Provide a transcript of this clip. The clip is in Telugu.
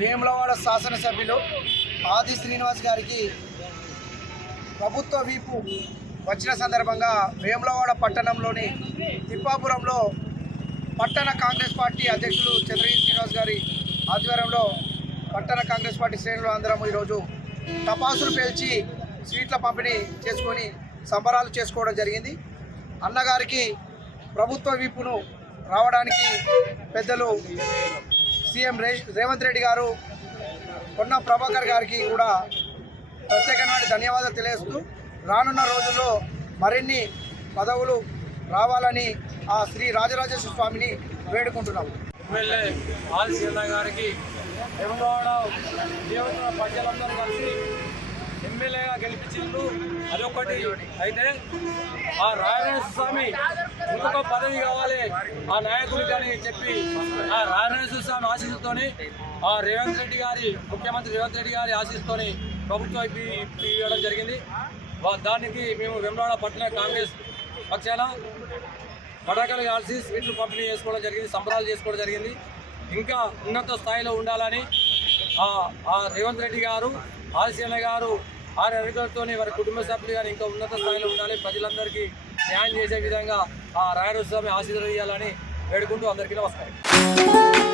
వేములవాడ శాసనసభ్యులు ఆది శ్రీనివాస్ గారికి ప్రభుత్వ వీపు వచ్చిన సందర్భంగా వేములవాడ పట్టణంలోని తిప్పాపురంలో పట్టణ కాంగ్రెస్ పార్టీ అధ్యక్షులు చంద్రగిరి శ్రీనివాస్ గారి ఆధ్వర్యంలో పట్టణ కాంగ్రెస్ పార్టీ శ్రేణులు అందరం ఈరోజు టపాసులు పేల్చి స్వీట్ల పంపిణీ చేసుకొని సంబరాలు చేసుకోవడం జరిగింది. అన్నగారికి ప్రభుత్వ వీపును రావడానికి పెద్దలు సీఎం రేవంత్ రెడ్డి గారు, పొన్న ప్రభాకర్ గారికి కూడా ప్రత్యేకమైన ధన్యవాదాలు తెలియజేస్తూ రానున్న రోజుల్లో మరిన్ని పదవులు రావాలని ఆ శ్రీ రాజరాజేశ్వర స్వామిని వేడుకుంటున్నాం. ఎమ్మెల్యే ఆది శ్రీనివాస్ గారికి వేములవాడ నియోజకవర్గ ప్రజలందరూ కలిసి ఎమ్మెల్యేగా గెలిపించిండ్రు. అదొకటి అయితే ఆ రాజరాజేశ్వర స్వామి ఇంకొక పదవి కావాలి ఆ నాయకుడికి అని చెప్పి ఆ రాజరాజేశ్వర స్వామి ఆశీస్సుతోని ఆ ముఖ్యమంత్రి రేవంత్ రెడ్డి గారి ఆశీస్సుతోని ప్రభుత్వం ఇవ్వడం జరిగింది. దానికి మేము వేములవాడ పట్టణ కాంగ్రెస్ పక్షాన పటాకాలు కాల్చి స్వీట్లు పంపిణీ చేసుకోవడం జరిగింది, సంబరాలు చేసుకోవడం జరిగింది. ఇంకా ఉన్నత స్థాయిలో ఉండాలని ఆ రేవంత్ రెడ్డి గారు, ఆది శ్రీనివాస్ గారు ఆరు అధికారులతో వారి కుటుంబ సభ్యులు కానీ ఇంకా ఉన్నత స్థాయిలో ఉండాలి, ప్రజలందరికీ న్యాయం చేసే విధంగా ఆ రాజరాజేశ్వర స్వామి ఆశీర్వదించాలని వేడుకుంటూ అందరికీ నమస్కారం.